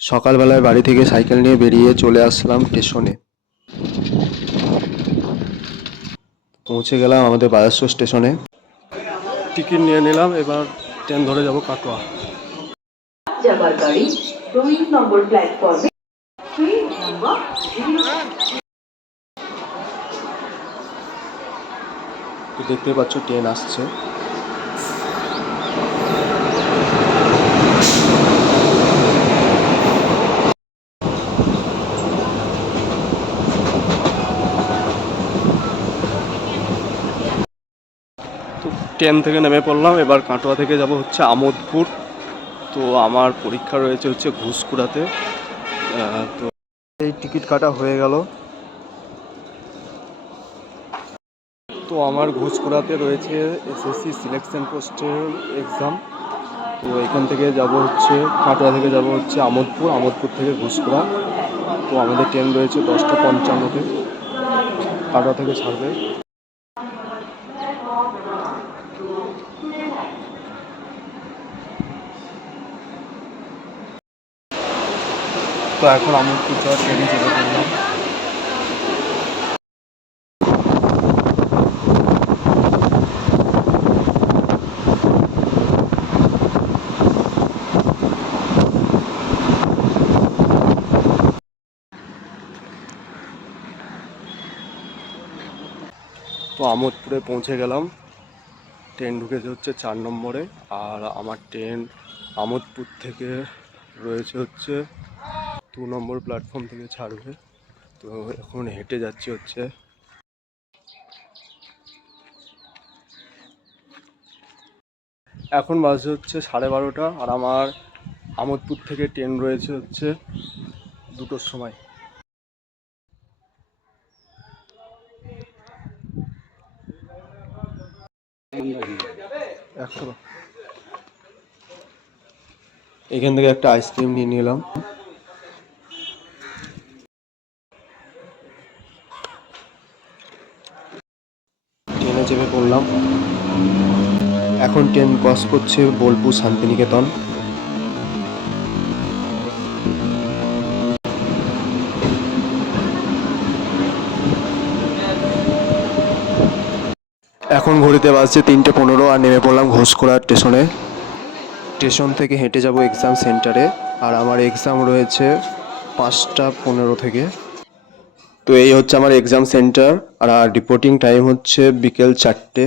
সকালবেলায় বাড়ি থেকে সাইকেল নিয়ে বেরিয়ে চলে আসলাম স্টেশনে। পৌঁছে গেলাম আমাদের বাজারসো স্টেশনে। টিকিট নিয়ে নিলাম এবার ট্রেন ধরে যাব কাটোয়া। যাবার গাড়ি দুই নম্বর প্ল্যাটফর্মে। ট্রেন নাম্বার জিরো তো দেখতে পাচ্ছ ট্রেন আসছে। তো ট্রেন থেকে নেমে পড়লাম। এবার কাটোয়া থেকে যাব হচ্ছে আমোদপুর। তো আমার পরীক্ষা রয়েছে হচ্ছে ঘুষকুড়াতে। তো এই টিকিট কাটা হয়ে গেল। তো আমার ঘুষকুড়াতে রয়েছে এসএসসি সিলেকশন পোস্টের এক্সাম তো এখান থেকে যাব হচ্ছে, কাটোয়া থেকে যাব হচ্ছে আমোদপুর আমোদপুর থেকে ঘুষকুড়া। তো আমাদের ট্রেন রয়েছে দশটা পঞ্চান্নতে। কাটোয়া থেকে ছাড়বে। তো এখন আমোদপুর যাওয়ার ট্রেনে চেপে পড়লাম তো আমোদপুরে পৌঁছে গেলাম। ট্রেন ঢুকেছে হচ্ছে চার নম্বরে আর আমার ট্রেন আমোদপুর থেকে রয়েছে হচ্ছে দু নম্বর প্ল্যাটফর্ম থেকে ছাড়বে। তো এখন হেঁটে যাচ্ছি হচ্ছে। এখন বাজে হচ্ছে সাড়ে বারোটা আর আমার আমোদপুর থেকে ট্রেন রয়েছে হচ্ছে দুটোর সময়। এখান থেকে একটা আইসক্রিম নিয়ে নিলাম। চেপে পড়লাম। এখন ট্রেন ক্রস করছে বোলপুর শান্তিনিকেতন। এখন ঘড়িতে বাজছে তিনটে পনেরো আর নেমে পড়লাম ঘোষকোড়া স্টেশনে। স্টেশন থেকে হেঁটে যাব এক্সাম সেন্টারে আর আমার এক্সাম রয়েছে পাঁচটা পনেরো থেকে। তো এই হচ্ছে আমার এক্সাম সেন্টার আর রিপোর্টিং টাইম হচ্ছে বিকেল চারটে।